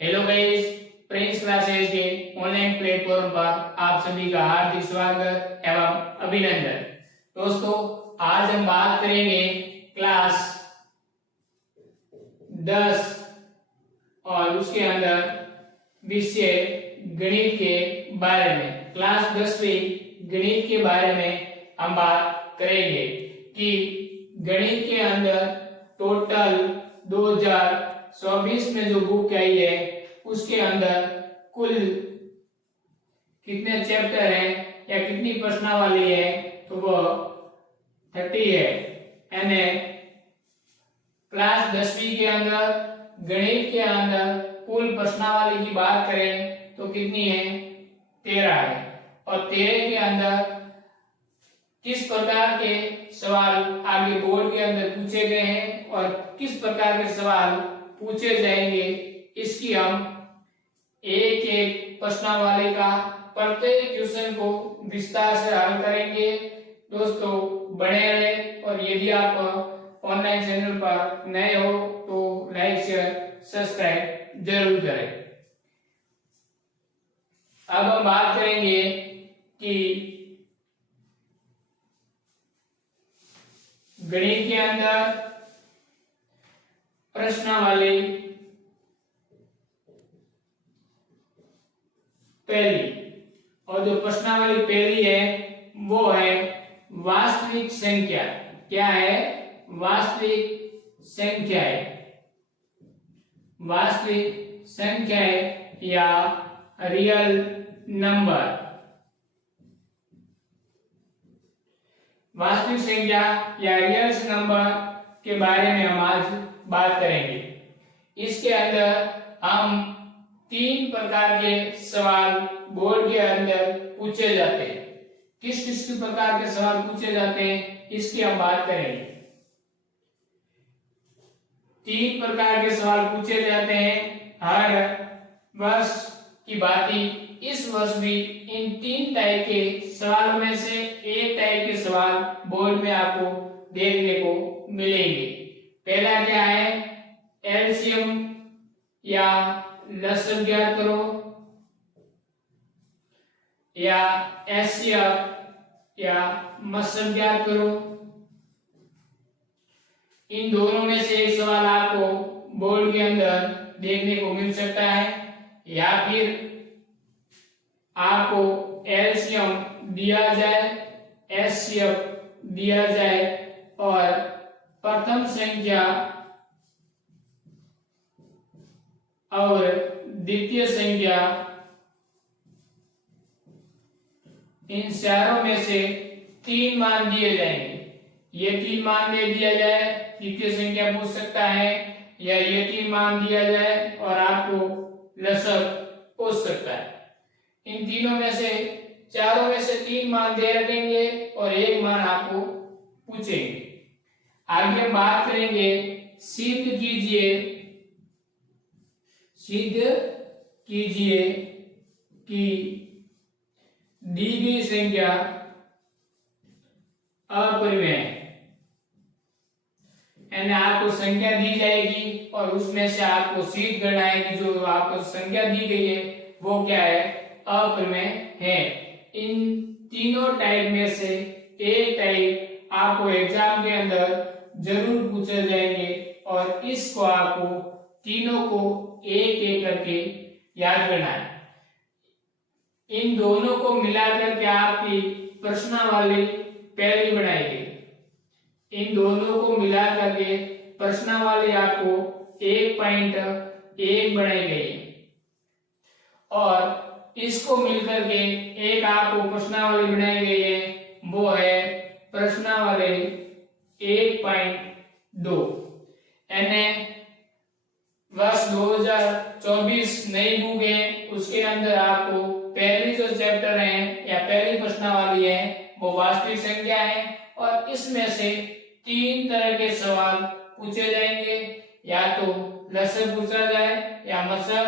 Hello guys, Prince classes के online platform पर आप सभी का हार्दिक स्वागत एवं अभिनंदन। दोस्तों, आज हम बात करेंगे क्लास 10 और उसके अंदर विषय गणित के बारे में। क्लास 10वीं गणित के बारे में हम बात करेंगे कि गणित के अंदर टोटल 2024 में जो बुक आई है उसके अंदर कुल कितने चैप्टर हैं या कितनी प्रश्नावली है, तो वो 30 है। यानी क्लास 10वीं के अंदर गणित के अंदर कुल प्रश्नावली की बात करें तो कितनी है, 13 है। और 13 के अंदर किस प्रकार के सवाल आगे बोर्ड के अंदर पूछे गए हैं और किस प्रकार के सवाल पूछे जाएंगे, इसकी हम एक एक प्रश्नावली का प्रत्येक क्वेश्चन को विस्तार से हल करेंगे। दोस्तों, बने रहे और यदि आप ऑनलाइन चैनल पर नए हो तो लाइक शेयर सब्सक्राइब जरूर करें। अब हम बात करेंगे कि गणित के अंदर प्रश्नावली पहली, और जो प्रश्नावली पहली है वो है वास्तविक संख्या। क्या है? वास्तविक संख्याएं। वास्तविक संख्याएं या रियल नंबर। वास्तविक संख्या या रियल नंबर के बारे में हम आज बात करेंगे। इसके अंदर हम 3 प्रकार के सवाल बोर्ड के अंदर पूछे जाते हैं। किस किस प्रकार के सवाल पूछे जाते हैं इसकी हम बात करेंगे। 3 प्रकार के सवाल पूछे जाते हैं हर वर्ष की भांति इस वर्ष भी इन 3 टाइप के सवालों में से एक टाइप के सवाल बोर्ड में आपको देखने को मिलेंगे। पहला क्या है? एलसीएम या लसअ ज्ञात करो, या एचसीएफ या मसअ ज्ञात करो। इन दोनों में से एक सवाल आपको बोर्ड के अंदर देखने को मिल सकता है, या फिर आपको एलसीएम दिया जाए, एचसीएफ दिया जाए और प्रथम संख्या और द्वितीय संख्या, इन चारों में से 3 मान दिए जाएंगे। ये 3 मान दे दिया जाए, द्वितीय संख्या पूछ सकता है, या ये 3 मान दिया जाए और आपको लसअ पूछ सकता है। इन तीनों में से, चारों में से 3 मान दे रखेंगे और एक मान आपको पूछेंगे। आगे हम बात करेंगे सिद्ध कीजिए कि दी गई संख्या अपरिमेय है। यानी आपको संख्या दी जाएगी और उसमें से आपको सिद्ध करना है कि जो आपको संख्या दी गई है वो क्या है? अपरिमेय है। इन तीनों टाइप में से एक टाइप आपको एग्जाम के अंदर जरूर पूछे जाएंगे और इसको आपको तीनों को एक एक करके याद करना है। इन दोनों को मिलाकर के आपकी प्रश्नावली पहली बनाई गई। इन दोनों को मिलाकर के प्रश्नावली आपको 1.1 बनाई गई और इसको मिलकर के एक आपको प्रश्नावली बनाई गई है, वो है प्रश्नावली 1.2। यानी वर्ष 2024 नई बुक है, उसके अंदर आपको पहली जो चैप्टर है या पहली प्रश्नावली है वो वास्तविक संख्या है और इसमें से 3 तरह के सवाल पूछे जाएंगे। या तो लसअ पूछा जाए या मसअ,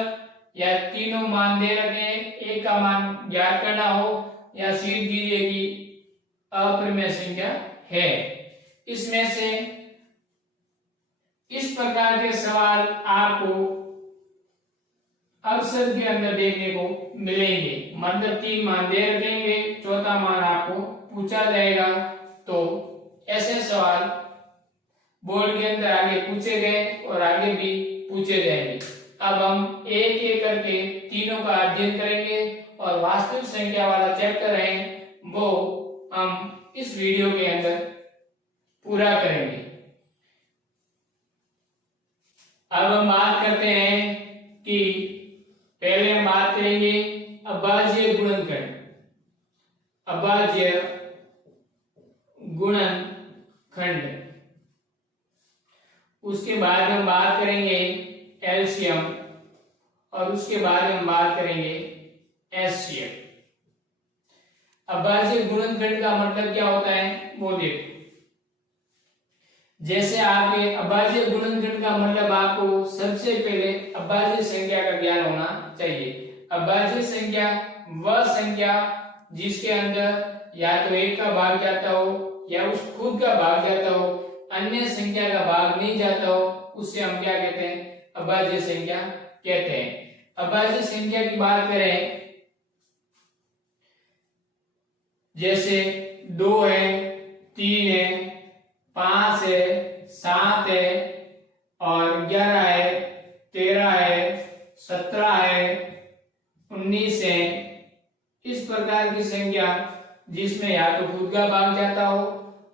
या तीनों मान दे रखे, एक का मान ज्ञात करना हो, या सिद्ध कीजिए कि अपरिमेय संख्या है। इसमें से इस प्रकार के सवाल आपको अक्सर के अंदर देखने को मिलेंगे। मतलब 3 मान दे रखेंगे, चौथा मान आपको पूछा जाएगा। तो ऐसे सवाल बोर्ड के अंदर आगे पूछे गए और आगे भी पूछे जाएंगे। अब हम एक एक करके तीनों का अध्ययन करेंगे और वास्तविक संख्या वाला चैप्टर है वो हम इस वीडियो के अंदर पूरा करेंगे। अब हम बात करते हैं कि पहले हम बात करेंगे अभाज्य गुणनखंड। अभाज्य गुणनखंड, उसके बाद हम बात करेंगे एलसीएम और उसके बाद हम बात करेंगे एचसीएफ। अभाज्य गुणनखंड का मतलब क्या होता है वो देखो। जैसे आपके अभाज्य गुणनखंड का मतलब आपको सबसे पहले अभाज्य संख्या का ज्ञान होना चाहिए। अभाज्य संख्या वह संख्या जिसके अंदर या तो एक का भाग जाता हो या उस खुद का भाग जाता हो, अन्य संख्या का भाग नहीं जाता हो, उससे हम क्या कहते हैं? अभाज्य संख्या कहते हैं। अभाज्य संख्या की बात करें जैसे 2 है, 3 है, 5 है, 7 है और 11 है, 13 है, 17 है, 19 है। इस प्रकार की संख्या जिसमें या तो खुद का भाग जाता हो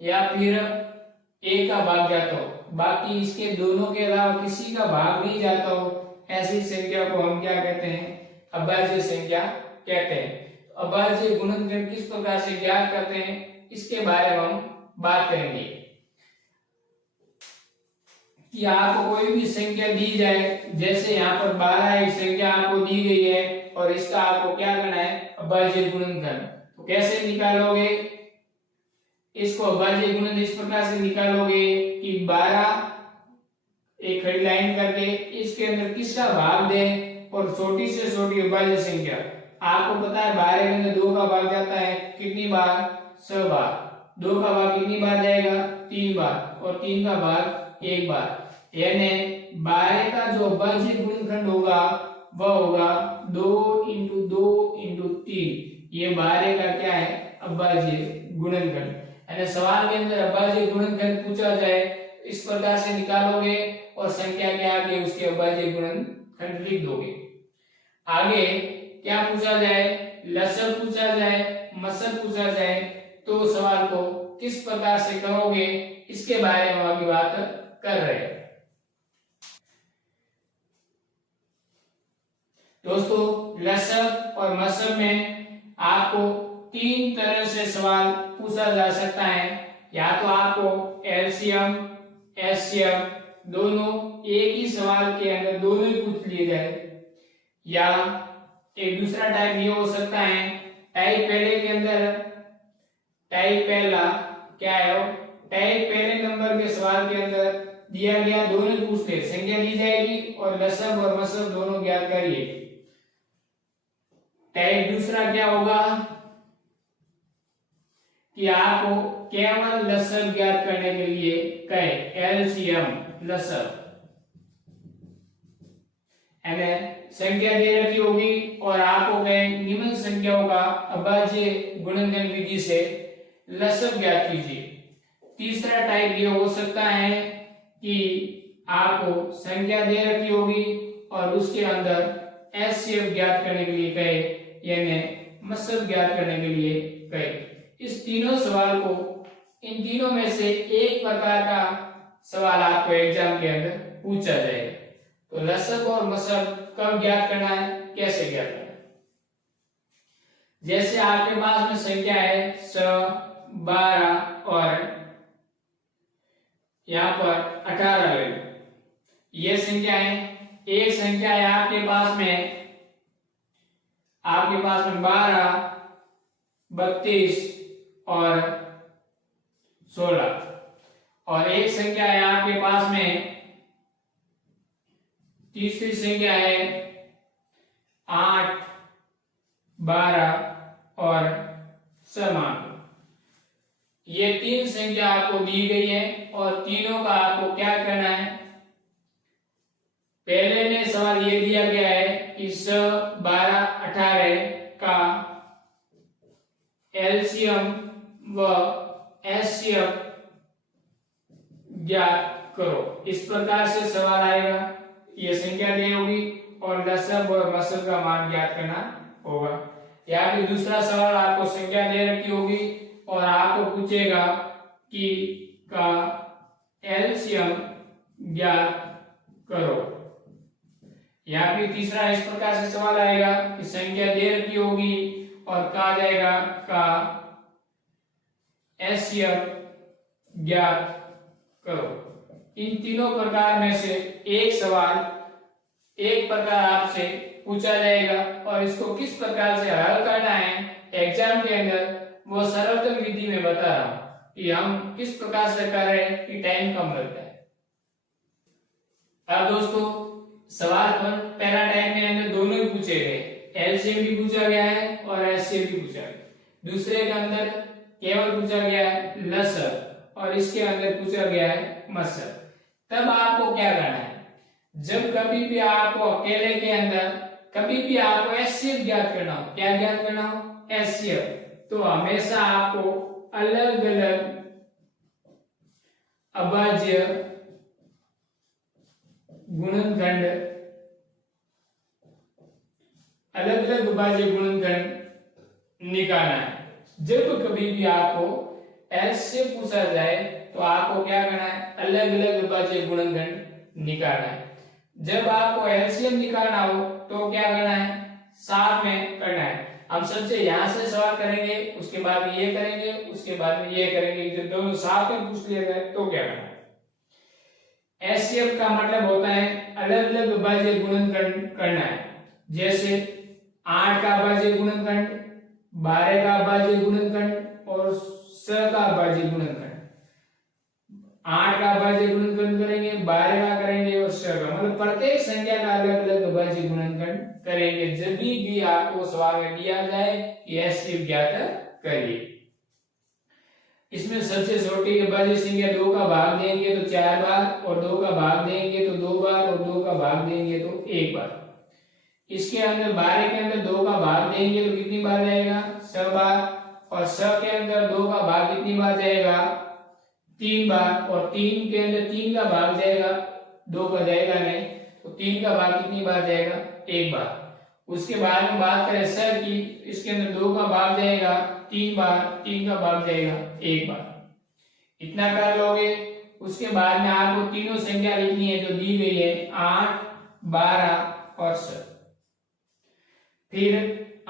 या फिर एक का भाग जाता हो, बाकी इसके दोनों के अलावा किसी का भाग नहीं जाता हो, ऐसी संख्या को हम क्या कहते हैं? अभाज्य संख्या कहते हैं। अभाज्य गुणनखंड किस प्रकार से ज्ञात करते हैं इसके बारे में हम बात करेंगे। कि आपको कोई भी संख्या दी जाए, जैसे यहाँ पर 12 एक संख्या आपको दी गई है और इसका आपको क्या करना है? अभाज्य गुणनखंड। तो कैसे निकालोगे इसको? अभाज्य गुणनखंड इस प्रकार से निकालोगे कि 12 एक खड़ी लाइन करके इसके अंदर किसका भाग दें और छोटी से छोटी अभाज्य संख्या। आपको पता है 12 के अंदर 2 का भाग जाता है कितनी बार? 6 बार। 2 का भाग कितनी बार जाएगा? 3 बार। और 3 का भाग 1 बार। यानी 12 का जो अभाज्य गुणनखंड होगा वह होगा 2 × 2 × 3। ये 12 का क्या है? अभाज्य गुणनखंड। यानी सवाल के अंदर अभाज्य गुणनखंड पूछा जाए इस प्रकार से निकालोगे और संख्या के आगे उसके अभाज्य गुणनखंड लिख दोगे। आगे क्या पूछा जाए? लसर पूछा जाए, मसर पूछा जाए, तो सवाल को किस प्रकार से करोगे इसके बारे में अभी बात कर रहे हैं। दोस्तों लसर और मसर में आपको 3 तरह से सवाल पूछा जा सकता है। या तो आपको एलसीएम एचसीएफ दोनों एक ही सवाल के अंदर दोनों ही पूछ लिए जाए, या एक दूसरा टाइप ये हो सकता है टाइप पहले के अंदर टाइप पहला क्या है? टाइप पहले नंबर के सवाल के अंदर दिया गया दोनों ही पूछते, संख्या दी जाएगी और लसब और मसब दोनों ज्ञात करिए। टाइप दूसरा क्या होगा कि आपको केवल लसब ज्ञात करने के लिए कहे एलसीएम लसब, संख्या दे रखी होगी और आपको कहे निम्न संख्याओं का अभाज्य गुणनखंड विधि से लसब ज्ञात कीजिए। तीसरा टाइप ये हो सकता है कि आपको संख्या दे रखी होगी और उसके अंदर एचसीएफ ज्ञात करने के लिए कहे, यानी मसब ज्ञात करने के लिए कहे। इस तीनों सवाल को, इन तीनों में से एक प्रकार का सवाल आपको एग्जाम के अंदर पूछा जाएगा। तो लसब और मसब कब ज्ञात करना है, कैसे ज्ञात करना है? जैसे आपके पास में संख्या है 6, 12 और यहाँ पर 18 ले लो। ये संख्या है, एक संख्या है आपके पास में 12, 32 और 16, और एक संख्या है आपके पास में, तीसरी संख्या है 8, 12 और 16। ये 3 संख्या आपको दी गई है और तीनों का आपको क्या करना है? पहले में सवाल ये दिया गया है कि 6, 6, 12, 18 का एलसीएम व एचसीएफ ज्ञात करो। इस प्रकार से सवाल आएगा। ये संख्या दी होगी और लसब और मसब का मान ज्ञात करना होगा। या फिर दूसरा सवाल आपको संख्या दे रखी होगी और आपको पूछेगा कि का एलसीएम ज्ञात करो। या फिर तीसरा इस प्रकार से सवाल आएगा कि संख्या दे रखी होगी और कहा जाएगा का एचसीएफ ज्ञात करो। इन तीनों प्रकार में से एक सवाल एक प्रकार आपसे पूछा जाएगा और इसको किस प्रकार से हल करना है एग्जाम के अंदर वो सरलतम विधि में बता रहा हूं कि हम किस प्रकार से कर रहे हैं कि टाइम कम लगता है। अब दोस्तों सवाल पर पहला टाइम में अंदर दोनों ही पूछे गए, एलसीएम भी पूछा गया है और एचसीएफ भी पूछा गया। दूसरे के अंदर केवल पूछा गया है लसब और इसके अंदर पूछा गया है मसब। तब आपको क्या करना है, जब कभी भी आपको अकेले के अंदर कभी भी आपको एचसीएफ ज्ञात करना हो, क्या ज्ञात करना हो एचसीएफ, तो हमेशा आपको अलग अलग अभाज्य गुणनखंड अलग अलग अभाज्य गुणनखंड निकालना है। जब कभी भी आपको एचसीएफ पूछा जाए तो आपको क्या करना है, अलग अलग अभाज्य गुणनखंड निकालना है। जब आपको एलसीएम निकालना हो तो क्या करना है, साथ में करना है। हम सबसे यहां से सवाल करेंगे, उसके बाद ये करेंगे, उसके बाद में ये करेंगे। जब दोनों साथ में पूछ लिया जाए तो क्या करना है। एचसीएफ का मतलब होता है अलग अलग अभाज्य गुणनखंड करना है। जैसे 8 का अभाज्य गुणनखंड, 12 का अभाज्य गुणनखंड और 6 का अभाज्य गुणनखंड। 8 का अभाज्य गुणनखंड करेंगे, 12 का करेंगे और 6 का, मतलब प्रत्येक संख्या का अलग अलग अभाज्य गुणनखंड करेंगे जब भी आपको सवाल में दिया जाए कि एचसीएफ ज्ञात करिए। इसमें सबसे छोटी अभाज्य संख्या 2 का भाग देंगे तो 4 बार और 2 का भाग देंगे तो 2 बार और 2 का भाग देंगे तो 1 बार। इसके अंदर 12 के अंदर 2 का भाग देंगे तो कितनी बार जाएगा, 6 बार। और 6 के अंदर 2 का भाग कितनी बार जाएगा, 3 बार। और 3 के अंदर 3 का भाग जाएगा, 2 का जाएगा नहीं, तो 3 का भाग कितनी बार जाएगा, 1 बार। उसके बाद में बात करें 6 की, इसके अंदर 2 का भाग जाएगा 3 बार, 3 का भाग जाएगा 1 बार। इतना कर लोगे। उसके बाद में आपको तीनों संख्या लिखनी है जो दी गई है, 8, 12 और 6। फिर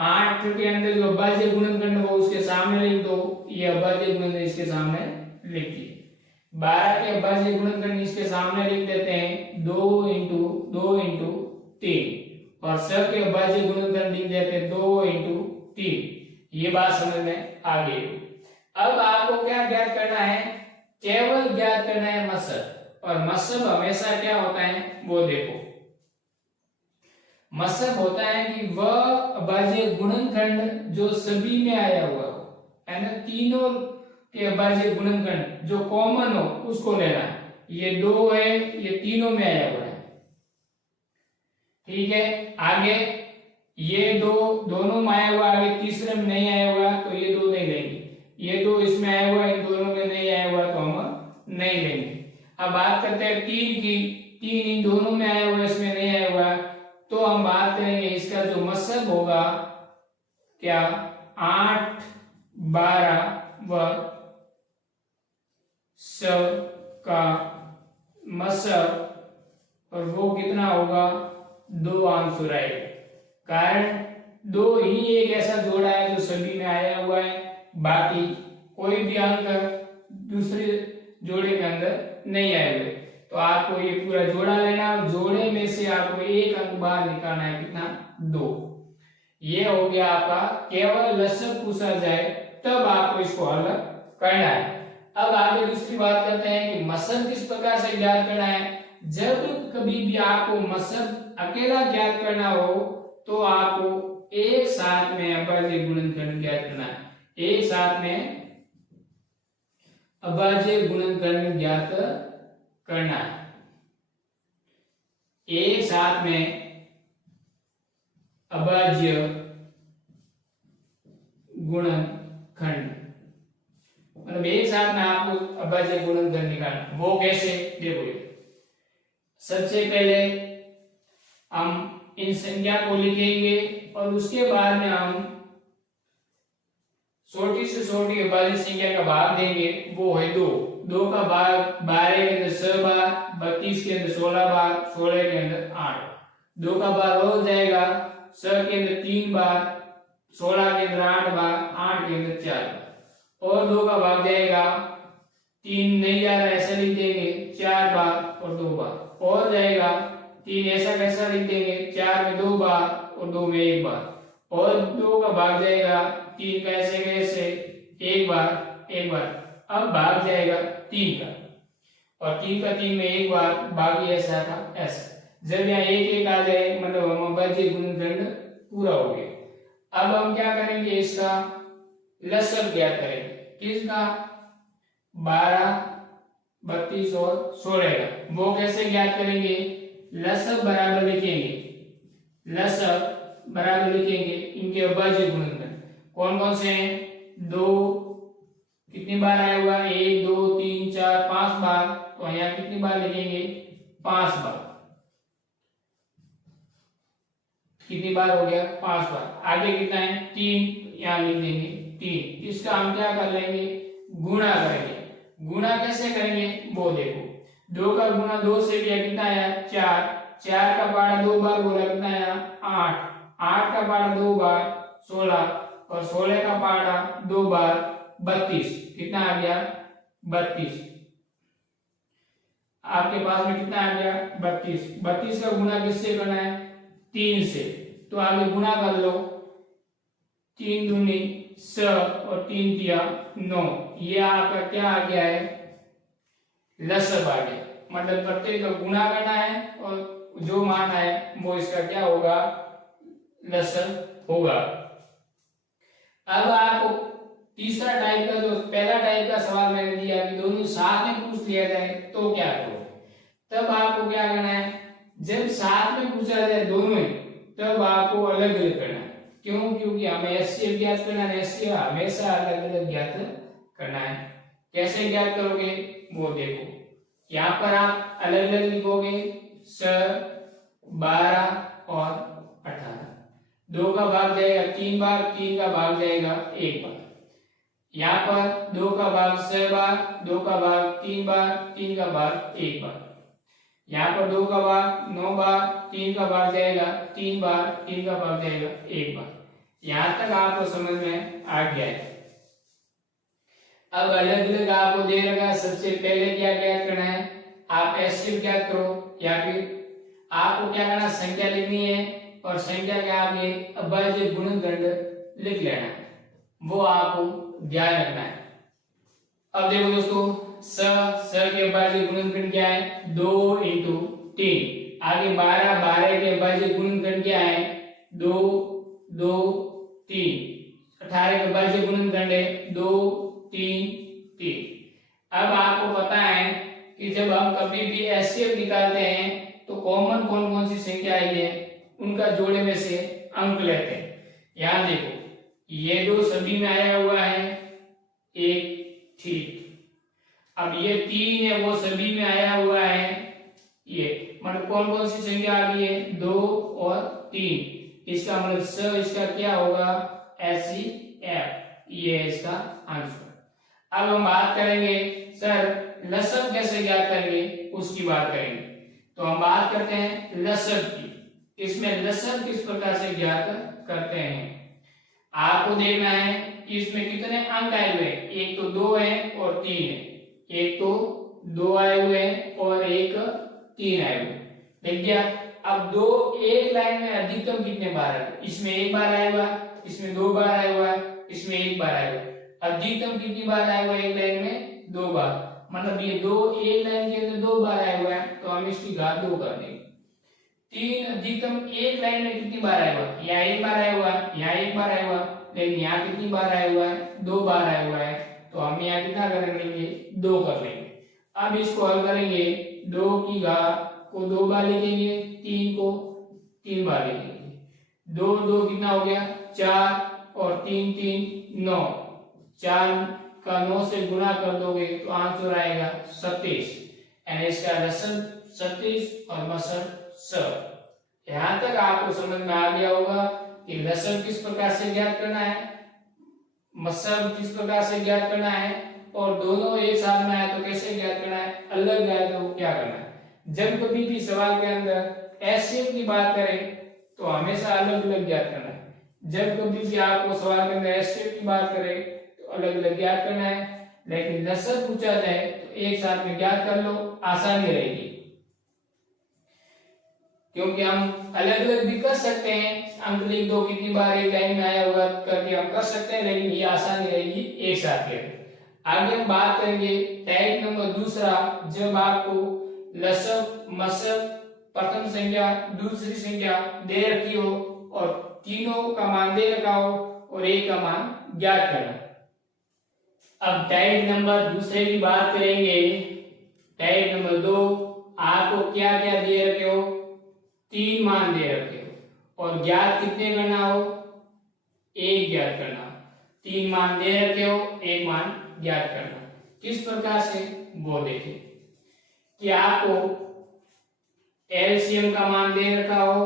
8 के अंदर जो अभाज्य गुणनखंड वो उसके सामने लिख दो, ये अभाज्य गुणनखंड इसके सामने लिख दिए। 12 के अभाज्य गुणनखंड इसके सामने लिख देते हैं 2 इंटू 2 इंटू 3 और 6 के अभाज्य गुणनखंड लिख देते हैं 2 इंटू 3। ये बात समझ में आ गई। अब आपको क्या ज्ञात करना है, केवल ज्ञात करना है मसब। और मसब हमेशा क्या होता है वो देखो। मसब होता है कि वह अभाज्य गुणनखंड जो सभी में आया हुआ हो, है ना, तीनों के अभाज्य गुणनखंड जो कॉमन हो उसको लेना है। ये 2 है, ये तीनों में आया हुआ है, ठीक है। आगे ये 2 दोनों में आया हुआ, आगे तीसरे में नहीं आया हुआ तो ये 2 नहीं लेंगे। ये 2 इसमें आया हुआ, इन दोनों में नहीं आया हुआ तो हम नहीं लेंगे। अब बात करते हैं 3 की, 3 इन दोनों में आया हुआ, इसमें नहीं आया हुआ, तो हम बात करेंगे इसका जो मसब होगा क्या, 8, 12 व 6 का मसब, और वो कितना होगा, 2 अंश रहेगा। कारण 2 ही एक ऐसा जोड़ा है जो सभी में आया हुआ है, बाकी कोई भी अंक दूसरे जोड़े के अंदर नहीं आए हुए। तो आपको ये पूरा जोड़ा लेना है, जोड़े में से आपको एक अंक बाहर निकालना है, कितना, 2। ये हो गया आपका। केवल लसब पूछा जाए तब आपको इसको हल करना है। अब आगे दूसरी बात करते हैं कि मसब किस प्रकार से ज्ञात करना है। जब कभी भी आपको मसब अकेला ज्ञात करना हो तो आपको एक साथ में अभाज्य गुणनखंड ज्ञात करना है। एक साथ में अभाज्य गुणनखंड ज्ञात करना है। एक साथ में अभाज्य गुणनखंड, मतलब एक साथ में आपको अभाज्य गुणनखंड निकालना। वो कैसे, देखो सबसे पहले हम इन संख्या को लिखेंगे और उसके बाद में हम छोटी से छोटी अभाज्य संख्या का भाग देंगे, वो है 2। 2 का भाग 12 के अंदर 6 बार, 32 के अंदर 16 बार, 16 के अंदर 8। 2 का भाग हो जाएगा 6 के अंदर 3 बार, 16 के अंदर 8 बार, 8 के अंदर 4 बार, और 2 का भाग जाएगा 3 नहीं जा रहा ऐसा लिख देंगे 4 बार और 2 बार, और जाएगा 3 ऐसा कैसा लिख देंगे 4 में 2 बार और 2 में 1 बार, और 2 का भाग जाएगा 3 का ऐसे कैसे 1 बार 1 बार, अब भाग जाएगा 3 का, और 3 का 3 में 1 बार, बाकी ऐसा था ऐसा। जब यहाँ 1 1 आ जाए मतलब हम अभाज्य गुणनखंड पूरा हो गया। अब हम क्या करेंगे, इसका लसब ज्ञात करेंगे। किसका, 12, 32 और 16 का। वो कैसे ज्ञात करेंगे, लसब बराबर लिखेंगे, लसब बराबर लिखेंगे इनके अभाज्य गुणनखंड कौन कौन से हैं। 2 कितनी बार आया हुआ, 1 2 3 4 5 बार, तो यहाँ कितनी बार लिखेंगे 5 बार। कितनी बार हो गया 5 बार। आगे कितना है 3, यहाँ लिख देंगे 3। इसका हम क्या कर लेंगे, गुणा करेंगे। गुणा कैसे करेंगे वो देखो, 2 का गुणा 2 से किया कितना आया 4, 4 का पारा 2 बार बोला कितना आया 8, 8 का पारा 2 बार 16, और 16 का पारा 2 बार 32, कितना आ गया 32। आपके पास में कितना आ गया 32। 32 का गुणा किससे करना है 3 से, तो आगे गुणा कर लो, 3 दूनी 6 और 3 दिया 9, ये आपका क्या आ गया है लसब आ गया। मतलब प्रत्येक का गुणा करना है और जो मान है वो इसका क्या होगा लसब होगा। अब आपको तीसरा टाइप का, जो पहला टाइप का सवाल मैंने दिया कि दोनों साथ में पूछ लिया जाए तो क्या करोगे, तब आपको क्या करना है, जब साथ में पूछा जाए दोनों ही तब आपको अलग अलग करना है। क्यों, क्योंकि हमें एचसीएफ ज्ञात करना है, एचसीएफ हमेशा अलग अलग ज्ञात करना है। कैसे ज्ञात करोगे वो देखो, यहाँ पर आप अलग अलग लिखोगे 6, 12 और 18। 2 का भाग जाएगा 3 बार, 3 का भाग जाएगा 1 बार। यहाँ पर 2 का भाग 6 बार, 2 का भाग 3 बार, 3 का भाग 1 बार। यहाँ पर 2 का भाग 9 बार, 3 का भाग जाएगा 3 बार, 3 का भाग जाएगा 1 बार। यहाँ तक आपको समझ में आ गया है। अब अलग अलग आपको दे रखा, सबसे पहले क्या ज्ञात करना है, आप एचसीएफ ज्ञात करो, या फिर आपको क्या करना संख्या लिखनी है और संख्या के आगे अभाज्य गुणनखंड लिख लेना है, वो आपको ध्यान रखना है। अब देखो दोस्तों, स के अभाज्य गुणनखंड क्या है 2 × 3। आगे 12, 12 के अभाज्य गुणनखंड क्या है 2 2 3। 18 के अभाज्य गुणनखंड है 2 3 3। अब आपको पता है कि जब हम कभी भी एचसीएफ निकालते हैं तो कॉमन कौन कौन सी संख्या आई है उनका जोड़े में से अंक लेते हैं। यहाँ देखो ये 2 सभी में आया हुआ है 1, ठीक। अब ये 3 है वो सभी में आया हुआ है, ये मतलब कौन कौन सी संख्या आ गई है 2 और 3। इसका मतलब स इसका क्या होगा एचसीएफ, ये है इसका आंसर। अब हम बात करेंगे सर लसब कैसे ज्ञात करेंगे, उसकी बात करेंगे। तो हम बात करते हैं लसब की। इसमें लसब किस प्रकार से ज्ञात करते हैं, आपको देखना है कि इसमें कितने अंक आए हुए हैं। एक तो 2 है और 3 है, एक तो 2 आए हुए हैं और एक 3 आए हुए हैं, देख गया। अब 2 एक लाइन में अधिकतम कितने बार है, इसमें 1 बार आया हुआ, इसमें 2 बार आया हुआ, इसमें 1 बार आया हुआ। अधिकतम कितनी बार आया हुआ एक लाइन में 2 बार, मतलब ये 2 एक लाइन के अंदर 2 बार आया हुआ है तो हम इसकी घात 2 कर देंगे। 3 अधिकतम एक लाइन में कितनी बार आया हुआ, यहाँ 1 बार आया हुआ, यहाँ 1 बार आया हुआ, लेकिन यहाँ कितनी बार आया हुआ है 2 बार आया हुआ है, तो हम यहाँ कितना कर लेंगे 2 कर लेंगे। अब इसको हल करेंगे, 2 की घात को 2 बार लिखेंगे, 3 को 3 बार लिखेंगे। दो दो कितना हो गया 4 और 3 3 9, 4 का 9 से गुणा कर दोगे तो आंसर आएगा 37 यानी इसका लसन 37 और मसल स। यहां तक आपको समझ में आ गया होगा कि लसन किस प्रकार से ज्ञात करना है, मसल किस प्रकार से ज्ञात करना है, और दोनों एक साथ में आए तो कैसे ज्ञात करना है, अलग आए तो क्या करना है। जब कभी भी सवाल के अंदर एचसीएफ की बात करें तो हमेशा अलग अलग ज्ञात करना है, जब कभी भी आपको सवाल के अंदर एचसीएफ की बात करें तो अलग अलग ज्ञात करना है। लेकिन लसन पूछा जाए तो एक साथ में ज्ञात कर लो, आसानी रहेगी, क्योंकि हम अलग अलग भी कर सकते हैं, अंक लिख दो कितनी बार एक लाइन में आया होगा करके हम कर सकते हैं, लेकिन ये आसानी रहेगी एक साथ के। आगे हम बात करेंगे टाइप नंबर दूसरा, जब आपको लसक मसक प्रथम संख्या दूसरी संख्या दे रखी हो और तीनों का मान दे रखा हो और एक का मान ज्ञात करना। अब टाइप नंबर दूसरे की बात करेंगे। टाइप नंबर 2, आपको क्या क्या दे रखे हो, 3 मान दे रखे हो और ज्ञात कितने करना हो, 1 ज्ञात करना। 3 मान दे रखे हो, 1 मान ज्ञात करना। किस प्रकार से वो देखें कि आपको एलसीएम का मान दे रखा हो,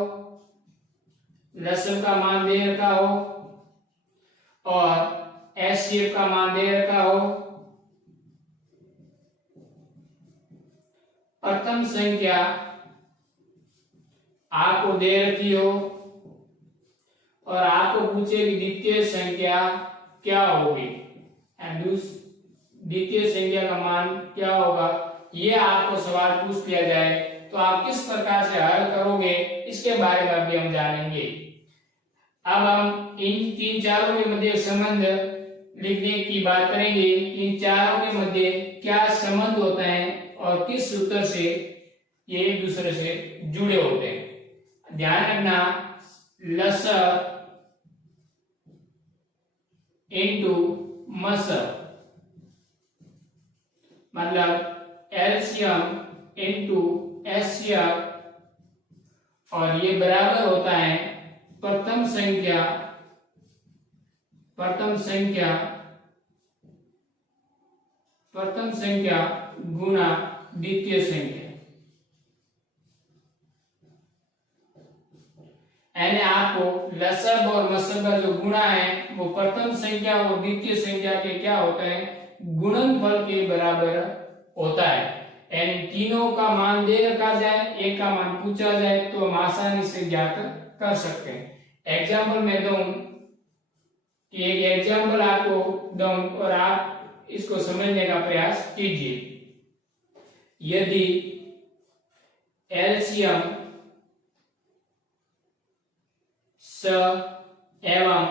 लसम का मान दे रखा हो और एचसीएफ का मान दे रखा हो। प्रथम संख्या आपको दे रखी हो और आपको पूछे कि द्वितीय संख्या क्या होगी, द्वितीय संख्या का मान क्या होगा, ये आपको सवाल पूछ लिया जाए तो आप किस प्रकार से हल करोगे इसके बारे में अभी हम जानेंगे। अब हम इन तीन चारों के मध्य संबंध लिखने की बात करेंगे। इन चारों के मध्य क्या संबंध होता है और किस सूत्र से ये एक दूसरे से जुड़े होते हैं। ध्यान रखना, लस इंटू मस मतलब एलसीएम इंटू एचसीएफ और ये बराबर होता है प्रथम संख्या गुना द्वितीय संख्या। यानी आपको लसब और मसब का जो गुणा है वो प्रथम संख्या और द्वितीय संख्या के क्या होता है, गुणनफल के बराबर होता है। यानी तीनों का मान दे रखा जाए, एक का मान पूछा जाए तो हम आसानी से ज्ञात कर सकते हैं। एग्जाम्पल में दूं कि एक एग्जाम्पल आपको दूं और आप इसको समझने का प्रयास कीजिए। यदि एलसीएम स एवं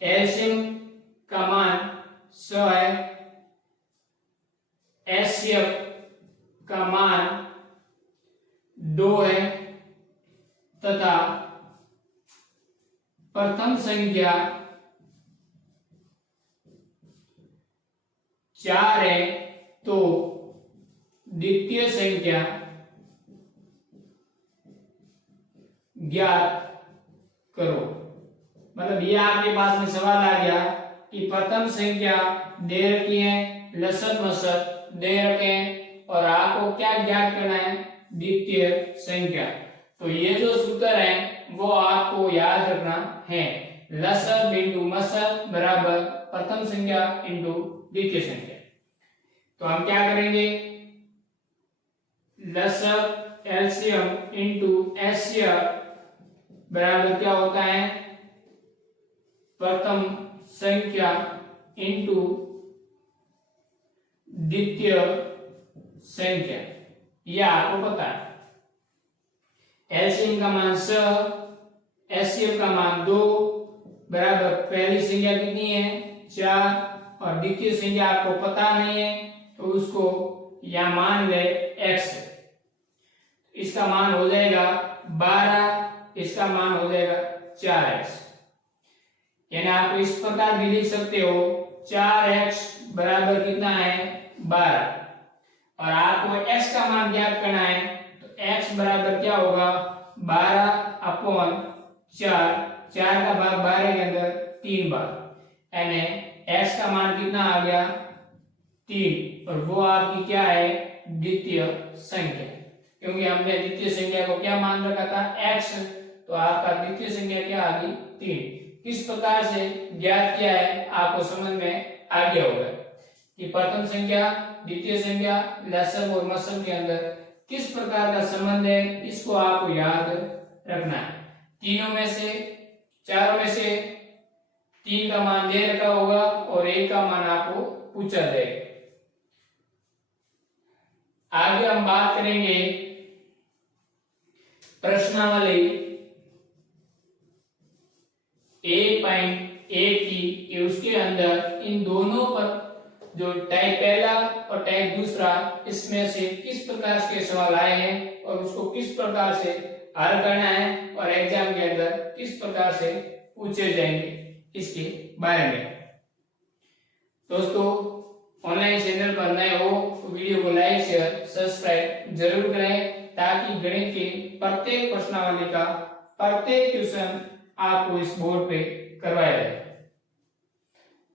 एलसीएम का मान स है, एचसीएफ का मान 2 है तथा प्रथम संख्या 4 है, तो द्वितीय संख्या ज्ञात करो। मतलब ये आपके पास में सवाल आ गया कि प्रथम संख्या दे रखी है, लसत मसत दे रखे हैं और आपको क्या ज्ञात करना है, द्वितीय संख्या। तो ये जो सूत्र है वो आपको याद रखना है, लसत इंटू मसत बराबर प्रथम संख्या इंटू द्वितीय संख्या। तो हम क्या करेंगे, लसत एलसीएम इंटू एचसीएफ बराबर क्या होता है, प्रथम संख्या इंटू द्वितीय संख्या। यह आपको पता है। एलसीएम का मान 6, एचसीएफ का मान 2 बराबर पहली संख्या कितनी है 4 और द्वितीय संख्या आपको पता नहीं है तो उसको या मान ले x। इसका मान हो जाएगा 12, इसका मान हो जाएगा 4x। यानी आप इस प्रकार भी लिख सकते हो 4x बराबर कितना है 12 और आपको x का मान ज्ञात करना है तो x बराबर क्या होगा 12/4, 4 का भाग 12 के अंदर 3 बार, यानी x का मान कितना आ गया 3, और वो आपकी क्या है द्वितीय संख्या, क्योंकि हमने द्वितीय संख्या को क्या मान रखा था x, तो आपका द्वितीय संख्या क्या आ गई 3। किस प्रकार से ज्ञात किया है आपको समझ में आ गया होगा कि प्रथम संख्या द्वितीय संख्या लसम और मसम के अंदर किस प्रकार का संबंध है, इसको आपको याद रखना है। तीनों में से चारों में से 3 का मान दे रखा होगा और 1 का मान आपको पूछा जाएगा। आगे हम बात करेंगे प्रश्नावली 1.1 की, उसके अंदर इन दोनों पर जो टाइप पहला और टाइप दूसरा, इसमें से किस प्रकार के सवाल आए हैं और उसको किस प्रकार से हल करना है और एग्जाम के अंदर किस प्रकार से पूछे जाएंगे, इसके बारे में। दोस्तों, ऑनलाइन चैनल पर नए हो तो वीडियो को लाइक शेयर सब्सक्राइब जरूर करें, ताकि गणित के प्रत्येक प्रश्नावली का प्रत्येक क्वेश्चन आपको इस बोर्ड पे करवाया जाए।